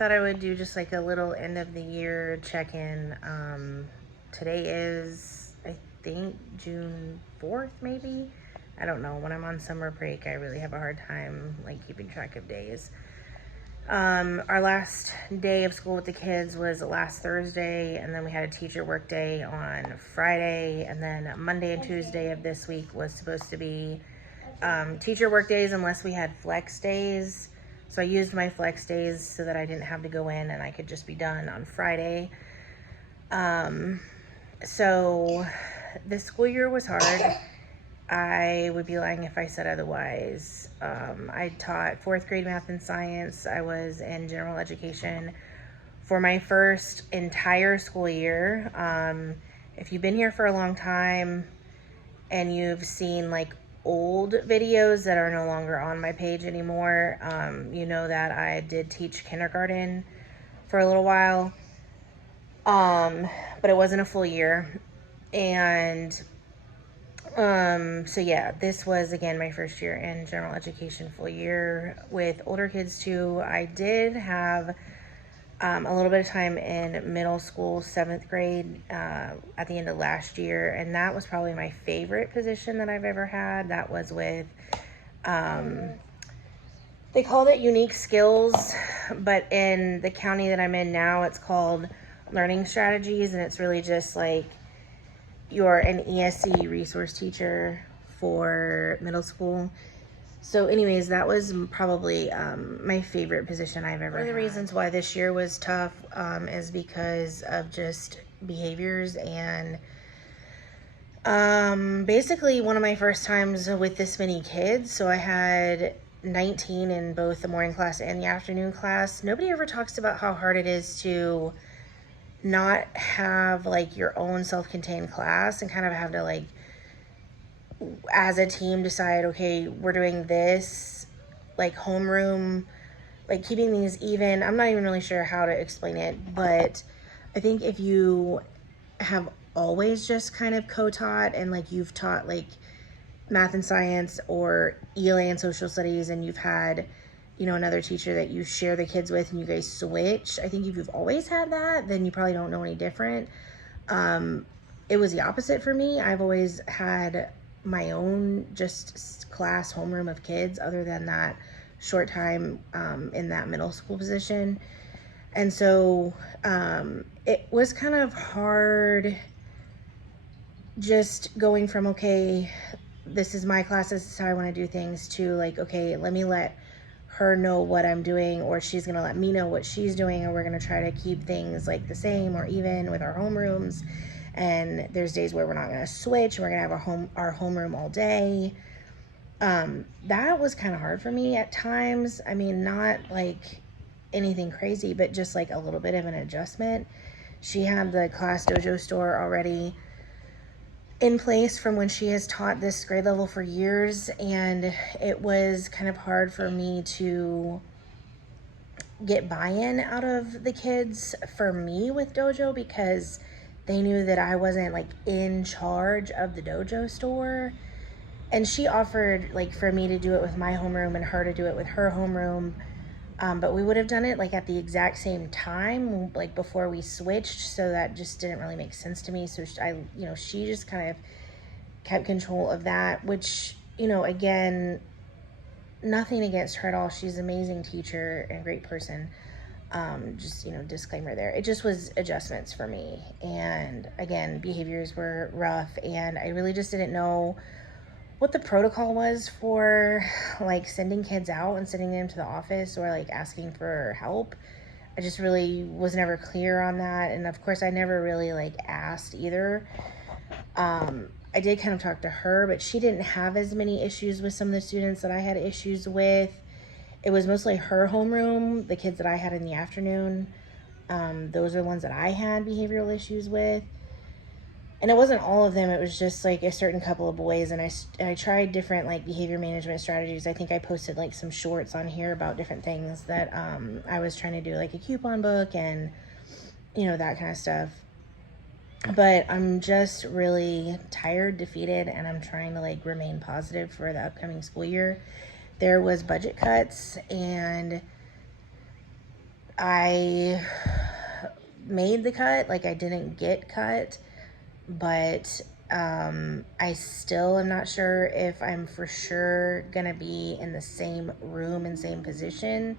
thought I would do just like a little end of the year check-in. Today is, I think, June 4th, maybe. I don't know. When I'm on summer break, I really have a hard time like keeping track of days. Our last day of school with the kids was last Thursday, and then we had a teacher work day on Friday, and then Monday and Tuesday of this week was supposed to be teacher work days unless we had flex days. So I used my flex days so that I didn't have to go in and I could just be done on Friday. So this school year was hard. I would be lying if I said otherwise. I taught 4th grade math and science. I was in general education for my first entire school year. If you've been here for a long time and you've seen like old videos that are no longer on my page anymore, you know that I did teach kindergarten for a little while, but it wasn't a full year. And so yeah, this was again my first year in general education, full year with older kids too. I did have a little bit of time in middle school, 7th grade, at the end of last year, and that was probably my favorite position that I've ever had. That was with, they called it Unique Skills, but in the county that I'm in now, it's called Learning Strategies, and it's really just like you're an ESC resource teacher for middle school. So anyways, that was probably my favorite position I've ever had. One of the reasons why this year was tough is because of just behaviors and basically one of my first times with this many kids. So I had 19 in both the morning class and the afternoon class. Nobody ever talks about how hard it is to not have like your own self-contained class and kind of have to like as a team decide, okay, we're doing this, like homeroom, like keeping things even. I'm not even really sure how to explain it, but I think if you have always just kind of co-taught and like you've taught like math and science or ELA and social studies, and you've had, you know, another teacher that you share the kids with and you guys switch. I think if you've always had that, then you probably don't know any different. It was the opposite for me. I've always had my own just class homeroom of kids other than that short time in that middle school position. And so it was kind of hard just going from, okay, this is my class, this is how I want to do things, to like, okay, let me let her know what I'm doing, or she's going to let me know what she's doing, and we're going to try to keep things like the same or even with our homerooms. And there's days where we're not going to switch. We're going to have our homeroom all day. That was kind of hard for me at times. I mean, not like anything crazy, but just like a little bit of an adjustment. She had the Class Dojo store already in place from when she has taught this grade level for years, and it was kind of hard for me to get buy-in out of the kids for me with dojo, because they knew that I wasn't like in charge of the dojo store. And she offered like for me to do it with my homeroom and her to do it with her homeroom. But we would have done it like at the exact same time, like before we switched. So that just didn't really make sense to me. So she just kind of kept control of that, which, you know, again, nothing against her at all. She's an amazing teacher and great person. Just, you know, disclaimer there. It just was adjustments for me. And again, behaviors were rough, and I really just didn't know what the protocol was for like sending kids out and sending them to the office or like asking for help. I just really was never clear on that. And of course I never really like asked either. I did kind of talk to her, but she didn't have as many issues with some of the students that I had issues with. It was mostly her homeroom, the kids that I had in the afternoon. Those are the ones that I had behavioral issues with. And it wasn't all of them. It was just like a certain couple of boys. And I tried different like behavior management strategies. I think I posted like some shorts on here about different things that I was trying to do, like a coupon book and, you know, that kind of stuff. But I'm just really tired, defeated, and I'm trying to like remain positive for the upcoming school year. There was budget cuts, and I made the cut, like I didn't get cut, but I still am not sure if I'm for sure gonna be in the same room and same position.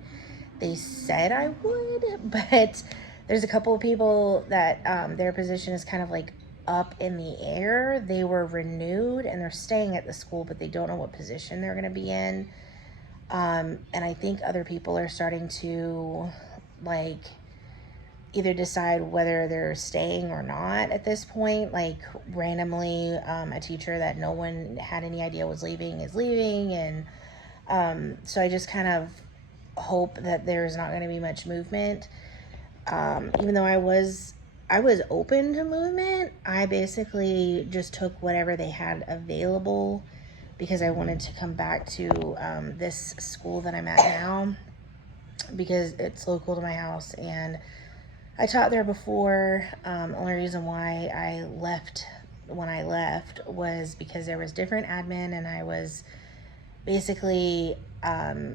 They said I would, but there's a couple of people that their position is kind of like up in the air. They were renewed and they're staying at the school, but they don't know what position they're gonna be in. And I think other people are starting to like either decide whether they're staying or not at this point. Like randomly, a teacher that no one had any idea was leaving is leaving. And so I just kind of hope that there's not going to be much movement. Even though I was open to movement, I basically just took whatever they had available because I wanted to come back to this school that I'm at now because it's local to my house and I taught there before. The only reason why I left when I left was because there was different admin and I was basically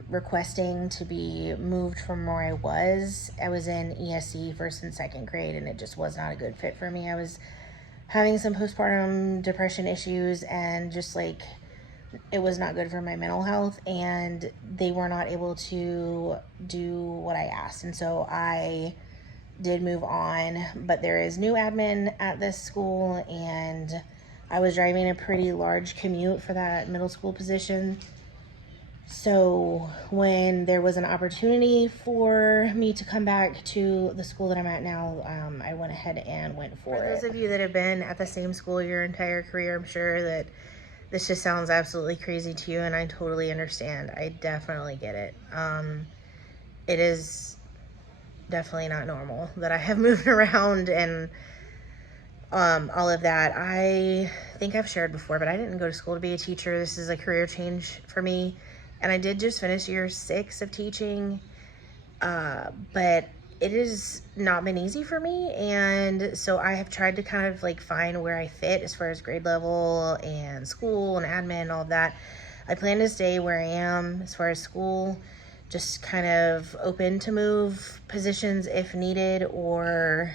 requesting to be moved from where I was. I was in ESC first and second grade and it just was not a good fit for me. I was having some postpartum depression issues and just like it was not good for my mental health and they were not able to do what I asked. And so I did move on, but there is new admin at this school and I was driving a pretty large commute for that middle school position. So when there was an opportunity for me to come back to the school that I'm at now, I went ahead and went for it. For those of you that have been at the same school your entire career, I'm sure that this just sounds absolutely crazy to you and I totally understand. I definitely get it. It is definitely not normal that I have moved around and all of that. I think I've shared before, but I didn't go to school to be a teacher. This is a career change for me. And I did just finish year 6 of teaching, but it has not been easy for me. And so I have tried to kind of like find where I fit as far as grade level and school and admin and all of that. I plan to stay where I am as far as school, just kind of open to move positions if needed, or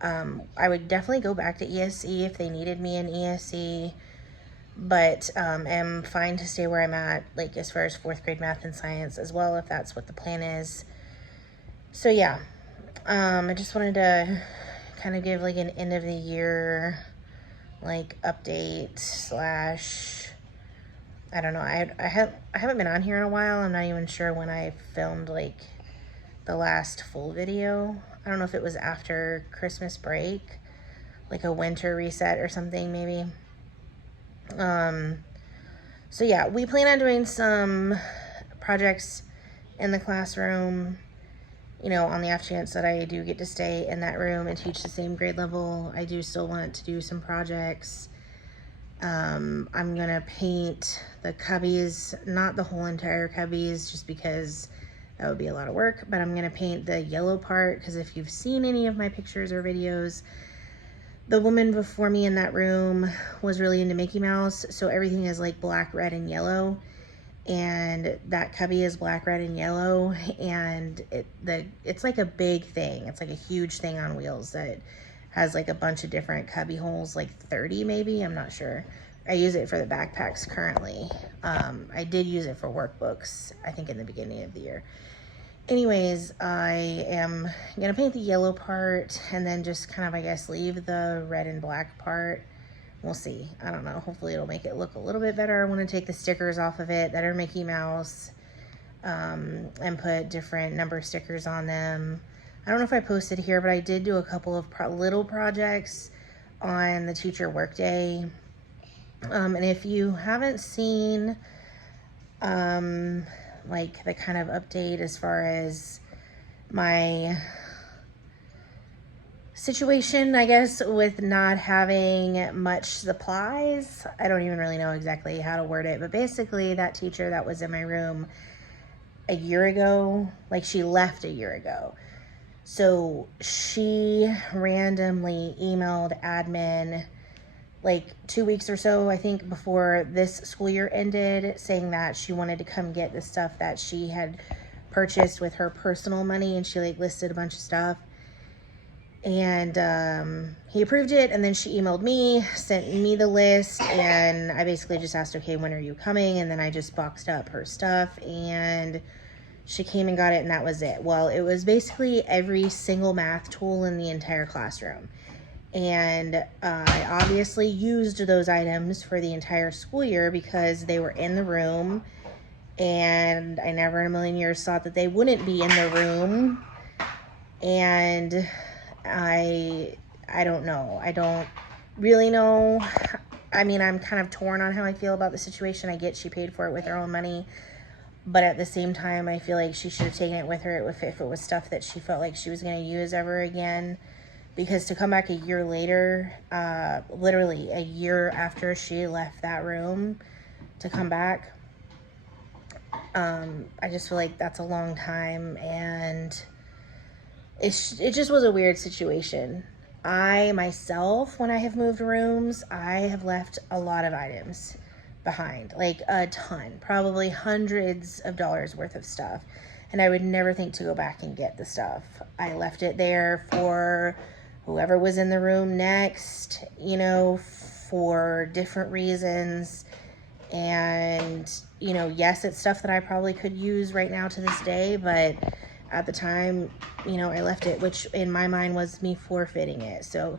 I would definitely go back to ESC if they needed me in ESC, but am fine to stay where I'm at, like as far as 4th grade math and science as well, if that's what the plan is. So yeah, I just wanted to kind of give like an end of the year like update slash, I don't know, I haven't been on here in a while. I'm not even sure when I filmed like the last full video. I don't know if it was after Christmas break, like a winter reset or something maybe. So yeah, we plan on doing some projects in the classroom, you know, on the off chance that I do get to stay in that room and teach the same grade level. I do still want to do some projects. I'm gonna paint the cubbies, not the whole entire cubbies, just because that would be a lot of work, but I'm gonna paint the yellow part, because if you've seen any of my pictures or videos, the woman before me in that room was really into Mickey Mouse, so everything is like black, red, and yellow, and that cubby is black, red, and yellow, and it's like a big thing. It's like a huge thing on wheels that has like a bunch of different cubby holes, like 30 maybe, I'm not sure. I use it for the backpacks currently. I did use it for workbooks, I think in the beginning of the year. Anyways, I am gonna paint the yellow part and then just kind of, I guess, leave the red and black part. We'll see. I don't know. Hopefully it'll make it look a little bit better. I want to take the stickers off of it that are Mickey Mouse and put different number stickers on them. I don't know if I posted here, but I did do a couple of little projects on the teacher workday. And if you haven't seen like the kind of update as far as my situation, I guess, with not having much supplies, I don't even really know exactly how to word it, but basically that teacher that was in my room a year ago, like she left a year ago. So she randomly emailed admin like 2 weeks or so, I think, before this school year ended, saying that she wanted to come get the stuff that she had purchased with her personal money, and she like listed a bunch of stuff. And he approved it, and then she emailed me, sent me the list, and I basically just asked, okay, when are you coming? And then I just boxed up her stuff, and she came and got it, and that was it. Well, it was basically every single math tool in the entire classroom. And I obviously used those items for the entire school year because they were in the room, and I never in a million years thought that they wouldn't be in the room. And I don't know. I don't really know. I mean, I'm kind of torn on how I feel about the situation. I get she paid for it with her own money, but at the same time, I feel like she should have taken it with her if it was stuff that she felt like she was going to use ever again. Because to come back a year later, literally a year after she left that room, to come back, I just feel like that's a long time, and it just was a weird situation. I myself, when I have moved rooms, I have left a lot of items behind, like a ton, probably hundreds of dollars worth of stuff, and I would never think to go back and get the stuff. I left it there for whoever was in the room next, you know, for different reasons. And, you know, yes, it's stuff that I probably could use right now to this day, but at the time, you know, I left it, which in my mind was me forfeiting it. So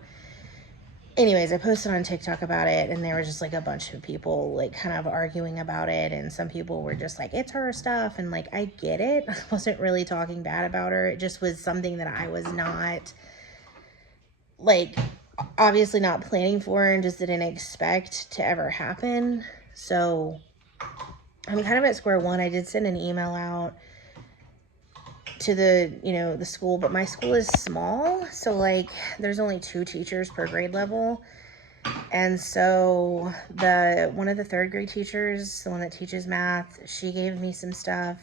anyways, I posted on TikTok about it, and there was just like a bunch of people like kind of arguing about it, and some people were just like, it's her stuff, and like, I get it. I wasn't really talking bad about her. It just was something that I was not, like, obviously not planning for and just didn't expect to ever happen. So I'm kind of at square one. I did send an email out to the, you know, the school, but my school is small, so like there's only 2 teachers per grade level. And so one of the 3rd grade teachers, the one that teaches math, she gave me some stuff.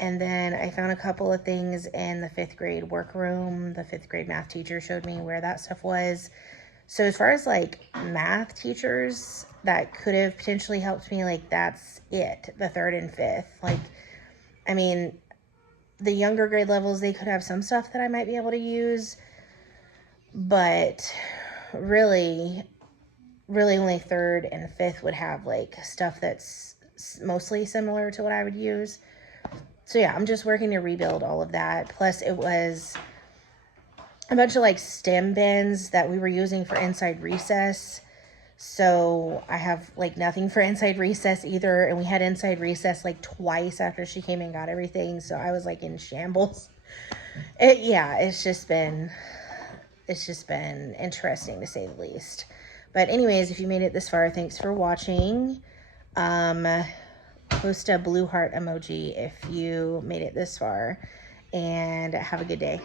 And then I found a couple of things in the 5th grade workroom. The 5th grade math teacher showed me where that stuff was. So as far as like math teachers that could have potentially helped me, like that's it, the 3rd and 5th. Like, I mean, the younger grade levels, they could have some stuff that I might be able to use, but really only 3rd and 5th would have like stuff that's mostly similar to what I would use. So yeah, I'm just working to rebuild all of that. Plus it was a bunch of like stem bins that we were using for inside recess. So I have like nothing for inside recess either. And we had inside recess like twice after she came and got everything. So I was like in shambles. It's just been interesting to say the least. But anyways, if you made it this far, thanks for watching. Post a blue heart emoji if you made it this far, and have a good day.